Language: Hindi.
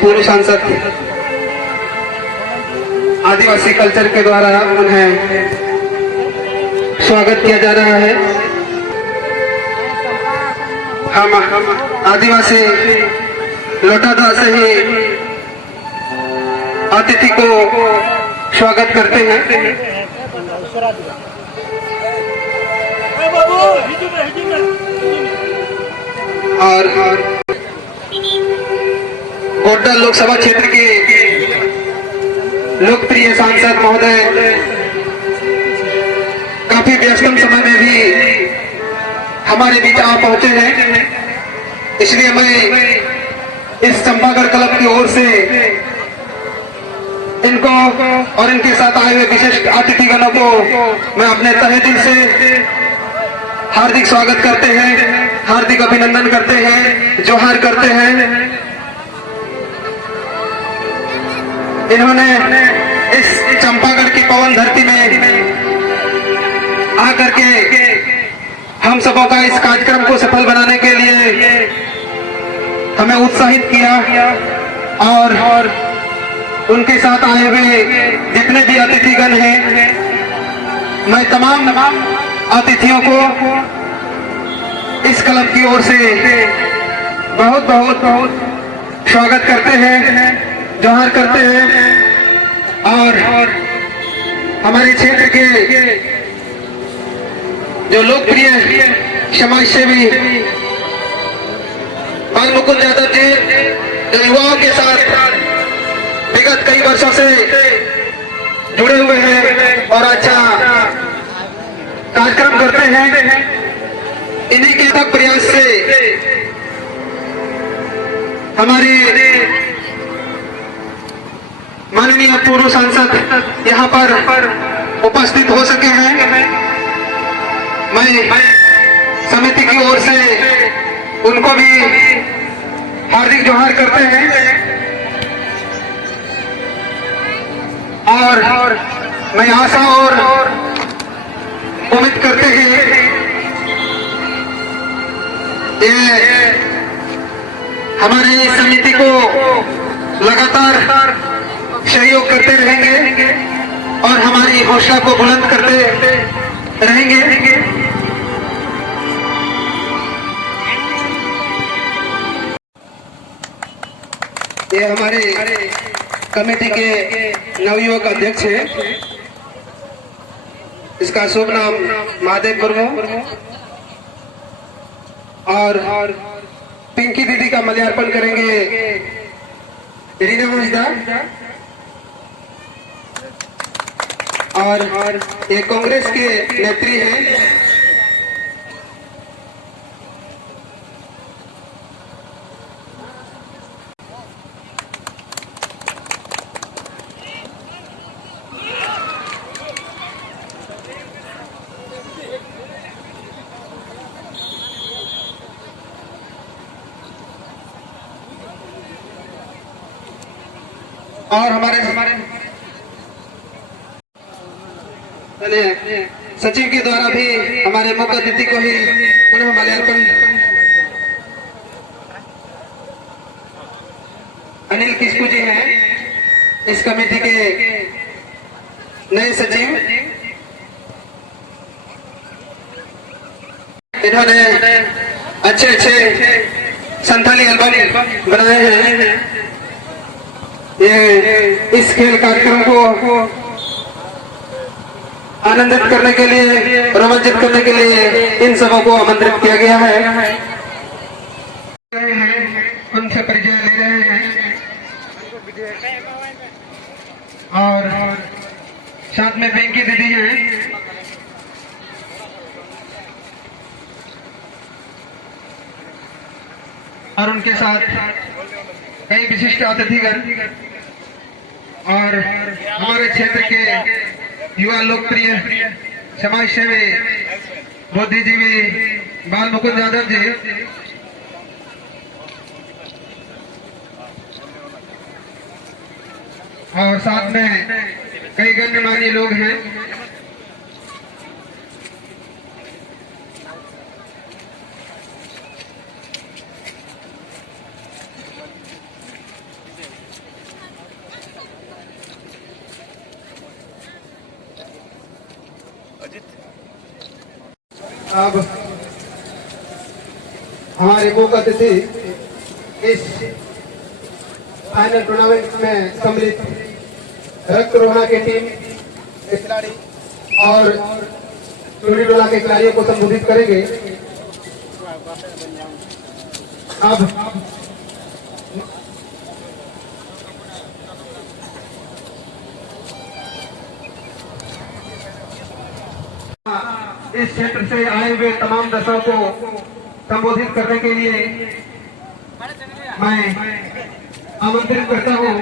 पूर्व सांसद आदिवासी कल्चर के द्वारा उन्हें स्वागत किया जा रहा है। हम आदिवासी लोटादा से ही अतिथि को स्वागत करते हैं और गोड्डा लोकसभा क्षेत्र के लोकप्रिय सांसद महोदय काफी व्यस्तम समय में भी हमारे बीच आ पहुंचे हैं, इसलिए मैं इस चंपागढ़ क्लब की ओर से इनको और इनके साथ आए हुए विशिष्ट अतिथिगणों को मैं अपने तहे दिल से हार्दिक स्वागत करते हैं, हार्दिक अभिनंदन करते हैं, जोहार करते हैं। इन्होंने इस चंपागढ़ की पवन धरती में आकर के हम सबों का इस कार्यक्रम को सफल बनाने के लिए हमें उत्साहित किया और उनके साथ आए हुए जितने भी अतिथिगण हैं, मैं तमाम अतिथियों को इस क्लब की ओर से बहुत बहुत स्वागत करते हैं, जोहार करते हैं और हमारे क्षेत्र के जो लोकप्रिय समाज सेवी बाल मुकुंद यादव जी जो युवाओं के साथ विगत कई वर्षों से जुड़े हुए हैं और अच्छा कार्यक्रम करते हैं, इन्हीं के तक प्रयास से हमारे माननीय पूर्व सांसद यहाँ पर उपस्थित हो सके हैं। मैं समिति की ओर से उनको भी हार्दिक जोहार करते हैं और मैं आशा और उम्मीद करते हैं ये हमारे इस समिति को लगातार सहयोग करते रहेंगे और हमारी हौसला को बुलंद करते रहेंगे। ये हमारे कमेटी के नवयुवक अध्यक्ष हैं, इसका शुभ नाम महादेव मुर्मू और पिंकी दीदी का माल्यार्पण करेंगे रीना मजदा और ये कांग्रेस के नेत्री हैं और हमारे सचिव के द्वारा भी हमारे मुख्य अतिथि को ही पुनः माल्यार्पण अनिल किस्कू जी हैं, इस कमेटी के नए सचिव। इन्होंने अच्छे संथाली एल्बम बनाए हैं। ये इस खेल कार्यक्रम को आनंदित करने के लिए, रोमांचित करने के लिए इन सबों को आमंत्रित किया गया है। उनसे परिचय ले रहे हैं और साथ में वेंकी दीदी हैं और उनके साथ कई विशिष्ट अतिथिगण और हमारे क्षेत्र के युवा लोकप्रिय समाज सेवी बुद्धिजीवी बाल मुकुंद यादव जी और साथ में कई गणमान्य लोग हैं। अब हमारे मुख्य अतिथि इस फाइनल टूर्नामेंट में सम्मिलित रक्त रोहना की टीम के खिलाड़ी और चूड़ी डोला के खिलाड़ियों को संबोधित करेंगे। अब इस क्षेत्र से आए हुए तमाम दर्शकों को संबोधित करने के लिए मैं आमंत्रित करता हूँ।